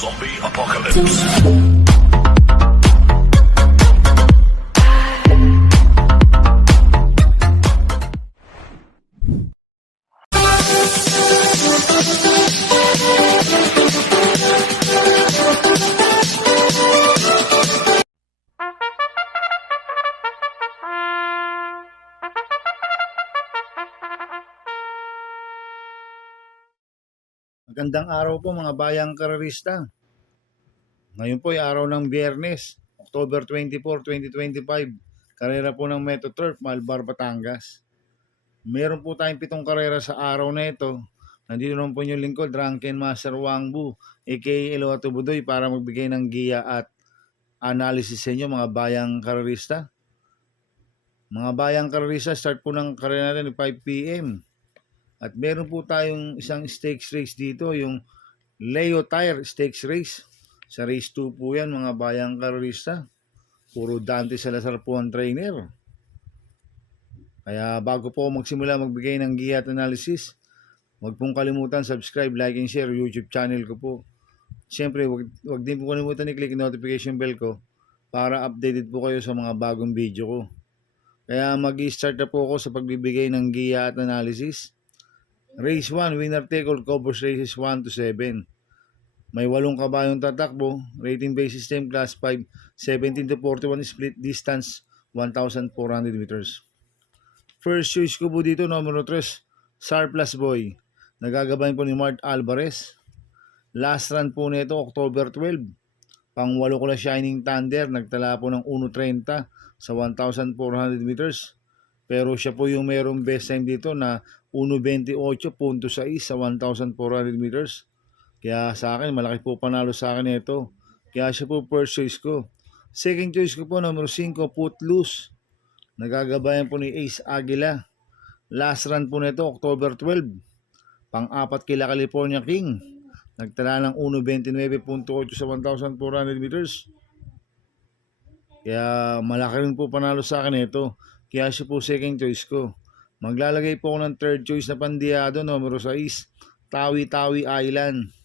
Zombie Apocalypse. Magandang araw po mga bayang karerista. Ngayon po ay araw ng Biyernes, October 24, 2025. Karera po ng Metro Turf, Malbar, Batangas. Meron po tayong 7 karera sa araw na ito. Nandito naman po yung lingkod, Drunken Master Wangbu, aka Eloato Budoy, para magbigay ng giya at analysis sa inyo mga bayang karerista. Mga bayang karerista, start po ng karera natin 5 p.m. At meron po tayong isang stakes race dito, yung Leo Tire Stakes Race. Sa race 2 po yan mga bayang karerista. Puro Dante Salazar po ang trainer. Kaya bago po magsimula magbigay ng giya at analysis, huwag pong kalimutan subscribe, like, and share YouTube channel ko po. Siyempre, huwag din po kalimutan i-click notification bell ko para updated po kayo sa mga bagong video ko. Kaya mag-i-start na po ako sa pagbibigay ng giya at analysis. Race 1, winner take all, covers races 1 to 7. May 8 kabayong tatakbo, rating based system, class 5, 17 to 41, split distance 1,400 meters. First choice ko po dito, numero 3, Surplus Boy. Nagagabayan po ni Mart Alvarez. Last run po nito, October 12. Pang 8 ko na Shining Thunder, nagtala po ng 1.30 sa 1,400 meters. Pero siya po yung mayroong best time dito na 1.28.6 sa 1,400 meters. Kaya sa akin, malaki po panalo sa akin ito. Kaya siya po first choice ko. Second choice ko po, number 5, Footloose. Nagagabayan po ni Ace Aguila. Last run po nito, October 12. Pang-4 kila California King. Nagtala ng 1.29.8 sa 1,400 meters. Kaya malaki rin po panalo sa akin ito. Kaya siya po second choice ko. Maglalagay po ako ng third choice na pandiyado, numero 6, Tawi-Tawi Island.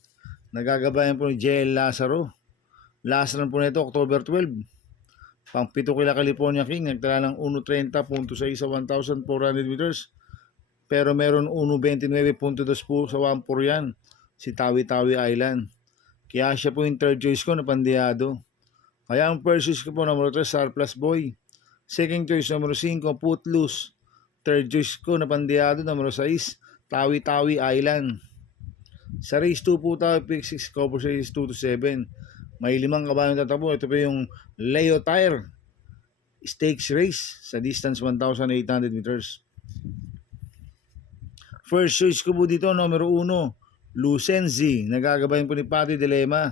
Nagagabayan po ni JL Lazaro. Last run po nito, October 12. Pang 7 kila California King, nagtala ng 1.30.6 sa 1,400 meters. Pero meron 1.29.2 po sa 1.4 yan, si Tawi-Tawi Island. Kaya siya po yung third choice ko na pandiyado. Kaya ang first choice ko po, numero 3, Surplus Boy. Second choice, numero 5, Footloose. Third choice ko na pandiyado, numero 6, Tawi-Tawi Island. Sa race 2 po tayo, pick 6, cover sa race 2 to 7. May 5 kabayong tatakbo. Ito po yung Leo Tire Stakes Race sa distance 1,800 meters. First choice ko po dito, numero 1, Lucenzi. Nagagabayan po ni Patty Dilema.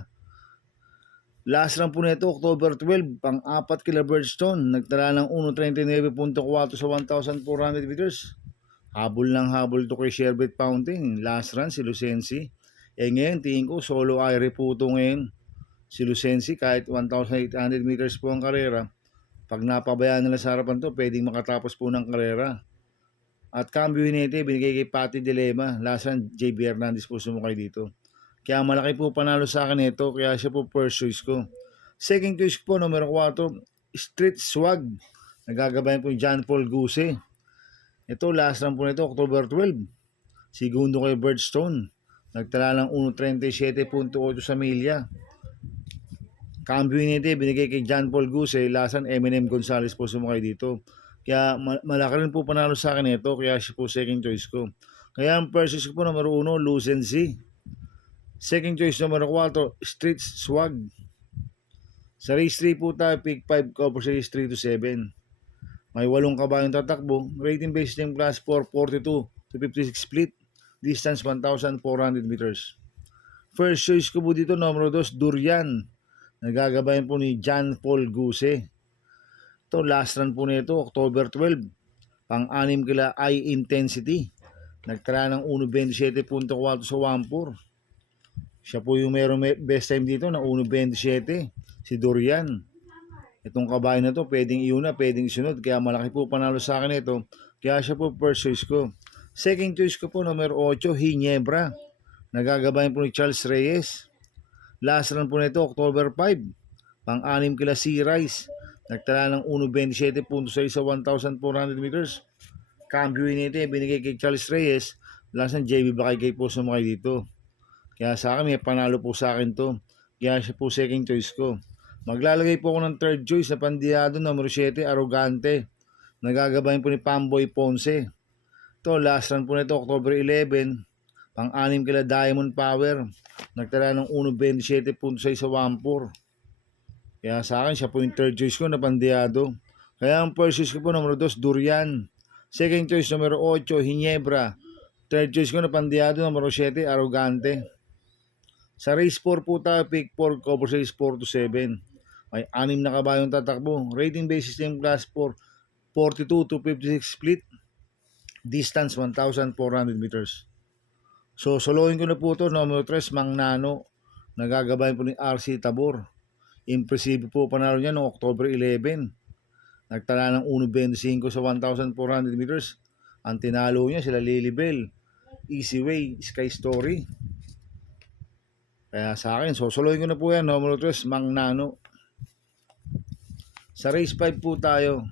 Last run po nito, October 12, pang-4 kila Birdstone. Nagtala ng 1.39.4 sa 1,400 meters. Habol ng habol to kay Sherbet Fountain. Last run si Lucenzi. Ngayon, tingin ko, solo aire po ito ngayon. Si Lucenzi, kahit 1,800 meters po ang karera. Pag napabayaan nila sa harapan to, pwedeng makatapos po ng karera. At cambio hinete, binigay kay Patty Dilema. Last run, JB Hernandez po sumukay dito. Kaya malaki po panalo sa akin ito, kaya siya po first choice ko. Second choice ko po, numero 4, Street Swag. Nagagabayan po John Paul Guse. Ito, last run po nito, October 12. Segundo kay Birdstone. Nagtala ng 1.37.8 sa milya. Cambio nito, binigay kay John Paul Guse. Last run, Eminem Gonzalez po sumakay dito. Kaya malaki rin po panalo sa akin ito, kaya siya po second choice ko. Kaya ang first choice ko po, numero 1, Lucenzi. Second choice, numero 4, Street Swag. Sa race 3 po tayo, pick 5, cover sa race 3 to 7. May 8 kabayong tatakbo. Rating based ng class 4, 42 to 56 split. Distance 1,400 meters. First choice ko po dito, numero 2, Durian. Nagagabayan po ni John Paul Guse. Ito, last run po nito, October 12. Pang-6 kila High Intensity. Nagtala ng 1.27.4 sa 1.4. Siya po yung mayroong best time dito na 1.27, si Durian. Itong kabayo na to, pwedeng iuna, pwedeng isunod. Kaya malaki po panalo sa akin ito. Kaya siya po first choice ko. Second choice ko po, numero 8, Hinebra. Nagagabayan po ni Charles Reyes. Last run po nito, October 5. Pang-anim kila C-Rise. Nagtala ng 1.27.6 sa 1,400 meters. Cambio nito binigay kay Charles Reyes. Last ng JB Bakay po sumakay dito. Kaya sa akin, may panalo po sa akin to. Kaya siya po second choice ko. Maglalagay po ako ng third choice na Pandiyado, numero 7, Arrogante. Nagagabayan po ni Pamboy Ponce. Ito, last run po nito, October 11. Pang-anim kila Diamond Power. Nagtala ng 1.27.6 sa 1.4. Kaya sa akin, siya po yung third choice ko na Pandiyado. Kaya ang first choice ko po, numero 2, Durian. Second choice, numero 8, Hinebra. Third choice ko na Pandiyado, numero 7, Arrogante. Sa race 4 po tayo, pick 4, cover race 4 to 7. May 6 na kabayong tatakbo. Rating basis ng class 4, 42 to 56 split. Distance 1,400 meters. So, solohin ko na po ito, numero 3, Mang Nano. Nagagabayan po ni RC Tabor. Impressive po panalo niya noong October 11. Nagtala ng 1.25 sa 1,400 meters. Ang tinalo niya sila Lilibel, Easy Way, Sky Story. Kaya sa akin, solohin ko na po yan, numero 3, Mang Nano. Sa race 5 po tayo,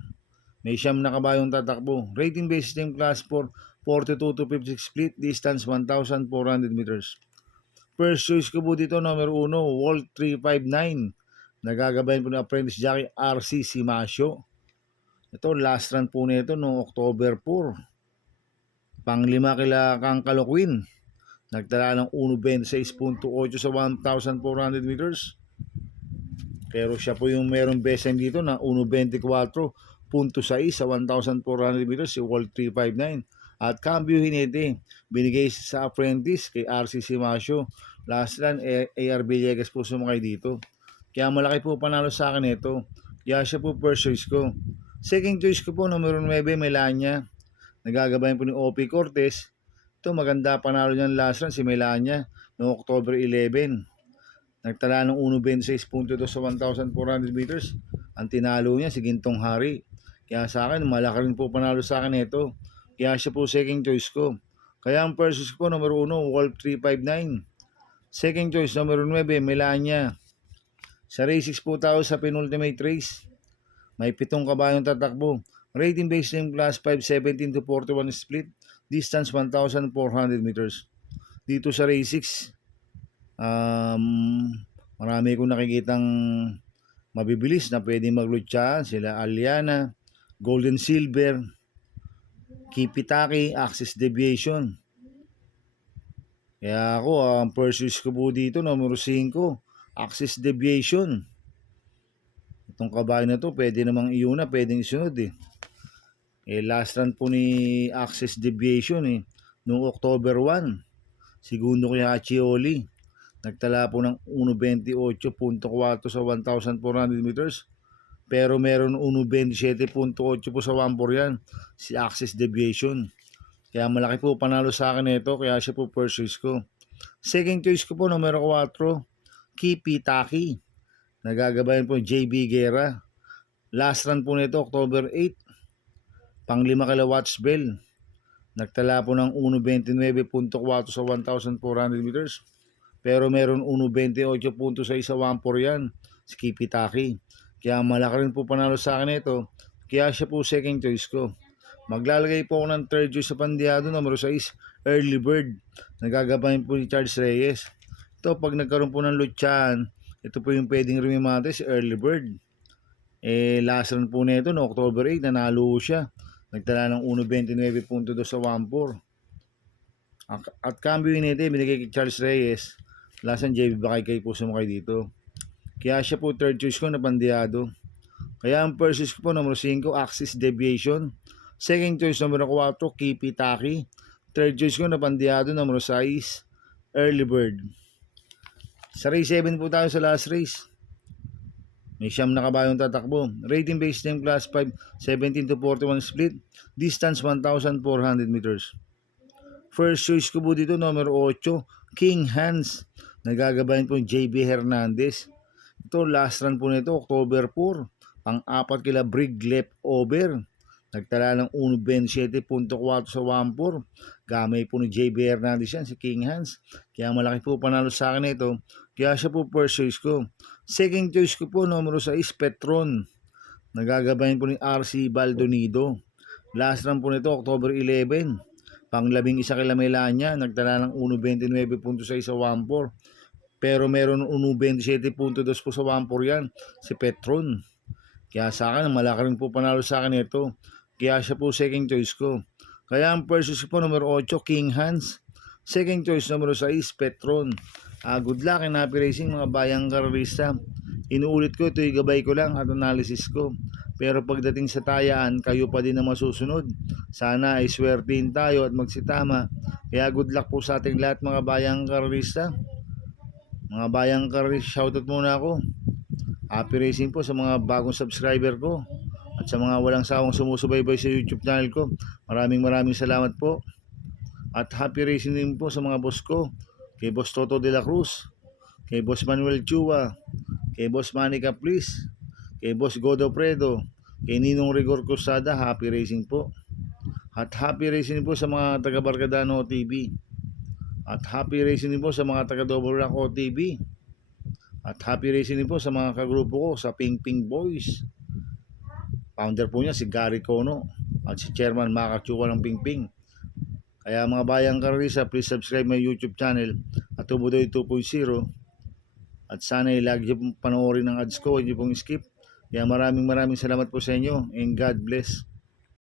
may 9 na kabayong tatakbo. Rating basis ng class 4, 42 to 56 split, distance 1,400 meters. First choice ko po dito, numero 1, Walt 359. Nagagabayan po ng apprentice jockey RC Simasio. Ito, last run po nito noong October 4. Pang-5 kila Kang Kalokwin. Nagtala ng 1.26.8 sa 1,400 meters. Pero siya po yung merong best time dito na 1.24.6 sa 1,400 meters, si Walt 359. At cambio hinete, binigay sa apprentice kay RC Simasio. Last run, AR Villegas po sumakay dito. Kaya malaki po panalo sa akin ito. Kaya siya po first choice ko. Second choice ko po, numero 9, Melania. Nagagabayan po ni OP Cortez. Ito, maganda panalo niyan last run, si Melania, noong October 11. Nagtala ng 1.26.2 sa 1,400 meters. Ang tinalo niya, si Gintong Hari. Kaya sa akin, malaki rin po panalo sa akin ito. Kaya siya po second choice ko. Kaya ang first choice ko, numero 1, Wolf 359. Second choice, numero 9, Melania. Sa race 6 po tayo sa penultimate race. May 7 kabayong tatakbo. Rating based ng class 5, 17 to 41 split. Distance 1,400 meters. Dito sa race 6, marami kong nakikitang mabibilis na pwedeng maglutsahan. Sila Aliana, Golden Silver, Kipitaki, Axis Deviation. Kaya ako, ang first choice ko po dito, numero 5, Axis Deviation. Itong kabayo na to, pwede namang iuna, pwedeng isunod eh. Last run po ni Axis Deviation noong October 1. Segundo kaya Achioli. Nagtala po ng 1.28.4 sa 1,400 meters. Pero meron 1.27.8 po sa 1.4 yan. Si Axis Deviation. Kaya malaki po panalo sa akin ito. Kaya siya po first choice ko. Second choice ko po, numero 4, Kipitaki. Nagagabayan po JB Guerra. Last run po nito, October 8. Pang-5 kila Watch Bell. Nagtala po ng 1.29.4 sa 1,400 meters. Pero meron 1.28.6 sa 1.4 yan. Si Kipitaki. Kaya malaki rin po panalo sa akin ito. Kaya siya po second choice ko. Maglalagay po ako ng third choice sa Pandiyado, numero 6, Early Bird. Nagagabayan po ni Charles Reyes. Ito, pag nagkaroon po ng lutsahan, ito po yung pwedeng rumimate, si Early Bird. Last run po nito, no October 8, nanalo siya. Nagtala ng 1.29.2 sa 1.4. At cambio nito, binigay kay Charles Reyes. Last run, JB Bakay po sumakay dito. Kaya siya po third choice ko na Pandiyado. Kaya ang first choice ko po, numero 5, Axis Deviation. Second choice, numero 4, Kipitaki. Third choice ko na Pandiyado, numero 6, Early Bird. Sa race 7 po tayo sa last race. May 9 na kabayong tatakbo. Rating based ng class 5, 17 to 41 split. Distance 1,400 meters. First choice ko po dito, numero 8, King Hans. Nagagabayan po JB Hernandez. Ito, last run po nito, October 4. Pang-4 kila Brig Left Over. Nagtala ng 1.27.4 sa 1.4. Gamay po ni JB Hernandez yan, si King Hans. Kaya malaki po panalo sa akin ito. Kaya siya po first choice ko. Second choice ko po, numero 6, Petron. Nagagabayan po ni RC Baldonido. Last run po nito, October 11. Pang-11 kilamay niya, nagtala ng 1.29.6 sa 1-4. Pero meron 1.27.2 po sa 1-4 yan, si Petron. Kaya sa akin, malaki rin po panalo sa akin ito. Kaya siya po second choice ko. Kaya ang first choice po, numero 8, King Hans. Second choice, numero 6, Petron. Good luck and happy racing mga bayang karalista. Inuulit ko, ito yung gabay ko lang at analysis ko. Pero pagdating sa tayaan, kayo pa din na masusunod. Sana ay swertihin tayo at magsitama. Kaya good luck po sa ating lahat mga bayang karalista. Mga bayang karalista, shoutout muna ako. Happy racing po sa mga bagong subscriber ko. At sa mga walang sawang sumusubaybay sa YouTube channel ko. Maraming salamat po. At happy racing din po sa mga boss ko. Kay Boss Toto de la Cruz, kay Boss Manuel Chua, kay Boss Manny Caplis, kay Boss Godo Predo, kay Ninong Rigor Cruzada, happy racing po. At happy racing po sa mga taga Barkadano TV. At happy racing din po sa mga taga Double Rock TV. At happy racing din po sa mga kagrupo ko sa Ping Ping Boys. Founder po niya si Gary Cono at si Chairman Makachuka ng Ping Ping. Kaya mga bayang karalista, please subscribe my YouTube channel at Tubudoy 2.0. At sana ay lagi niyo panoorin ang ads ko, hindi pong skip. Kaya maraming salamat po sa inyo and God bless.